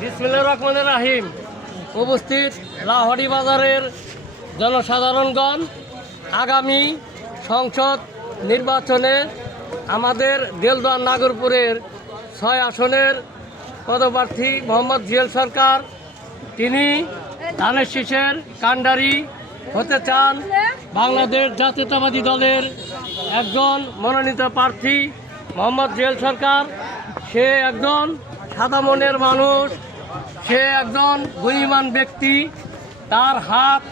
বিসমিল্লাহ রহমানের রাহিম। উপস্থিত লাহড়ি বাজারের জনসাধারণগণ, আগামী সংসদ নির্বাচনে আমাদের দেলদুয়ার নাগরপুরের ছয় আসনের পদপ্রার্থী মোহাম্মদ জিয়াল সরকার, তিনি ধানের শীষের কাণ্ডারি হতে চান বাংলাদেশ জাতীয়তাবাদী দলের একজন মনোনীত প্রার্থী মোহাম্মদ জিয়াল সরকার। সে একজন সাদা মনের মানুষ, সে একজন গুণীমান ব্যক্তি, তার হাত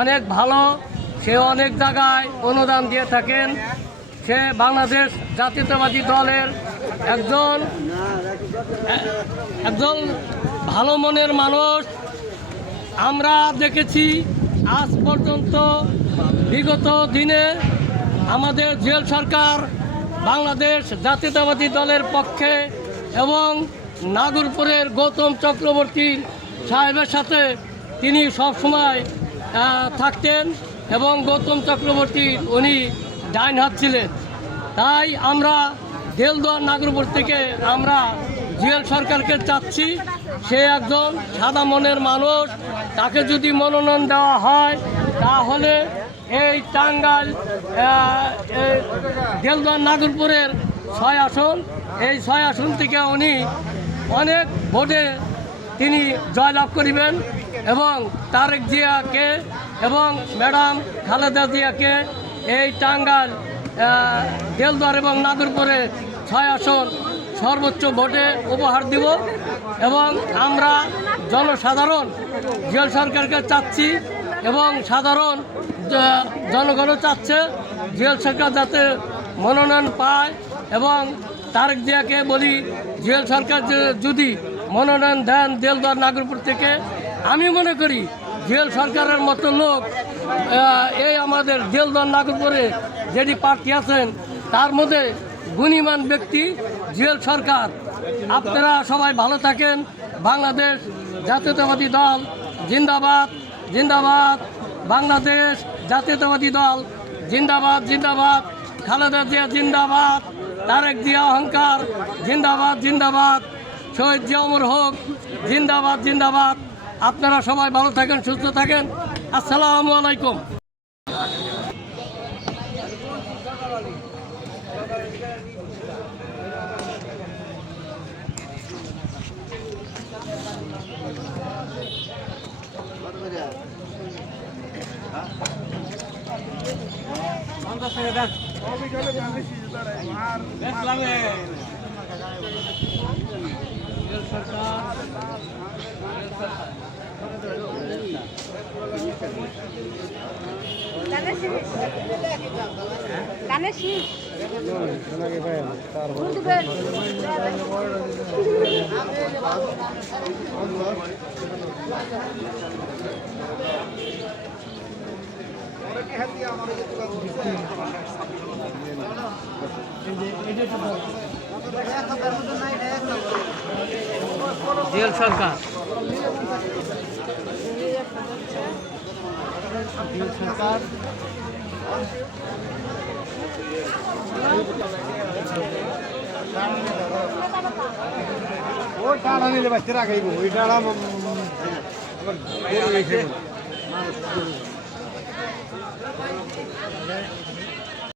অনেক ভালো, সে অনেক জায়গায় অনুদান দিয়ে থাকেন। সে বাংলাদেশ জাতীয়তাবাদী দলের একজন একজন ভালো মনের মানুষ। আমরা দেখেছি, আজ পর্যন্ত বিগত দিনে আমাদের জেল সরকার বাংলাদেশ জাতীয়তাবাদী দলের পক্ষে এবং নাগরপুরের গৌতম চক্রবর্তী সাহেবের সাথে তিনি সবসময় আহ, থাকতেন এবং গৌতম চক্রবর্তী উনি ডাইন হাত ছিলেন। তাই আমরা দেলদুয়ার নাগরপুর থেকে আমরা জিএল সরকারকে চাচ্ছি সে একজন সাদা মনের মানুষ তাকে যদি মনোনয়ন দেওয়া হয় তাহলে এই টাঙ্গাইল দেলদুয়ার নাগরপুরের ছয় আসন এই ছয় আসন থেকে উনি অনেক ভোটে তিনি জয়লাভ করিবেন এবং তারেক জিয়াকে এবং ম্যাডাম খালেদা জিয়াকে এই টাঙ্গাল আহ, দেলদুয়ার এবং নাগরপুরে ছয় আসন সর্বোচ্চ ভোটে উপহার দিব এবং আমরা জনসাধারণ জেল সরকারকে চাচ্ছি এবং সাধারণ জনগণও চাচ্ছে জেল সরকার যাতে মনোনয়ন পায় এবং তারেক জিয়াকে বলি, জিয়াল সরকার যদি মনোনয়ন দেন দেলদুয়ার নাগরপুর থেকে, আমি মনে করি জেল সরকারের মতো লোক এই আমাদের দেলদুয়ার নাগরপুরে যেটি প্রার্থী আছেন, তার মধ্যে গুণীমান ব্যক্তি জেল সরকার। আপনারা সবাই ভালো থাকেন। বাংলাদেশ জাতীয়তাবাদী দল, জিন্দাবাদ জিন্দাবাদ। বাংলাদেশ জাতীয়তাবাদী দল, জিন্দাবাদ জিন্দাবাদ। খালেদা জিয়া, জিন্দাবাদ। তারেক জিয়া অহংকার, জিন্দাবাদ জিন্দাবাদ। শহীদ জিয়া অমর হোক, জিন্দাবাদ জিন্দাবাদ। আপনারা সবাই ভালো থাকেন, সুস্থ থাকেন। আসসালামু আলাইকুম। গানের শীষ গানের শীষ কোন দিবেন? জেল সরকার। জেল সরকার ও নিলে বাচ্চা রাখাইব ওই টাড়া Thank you.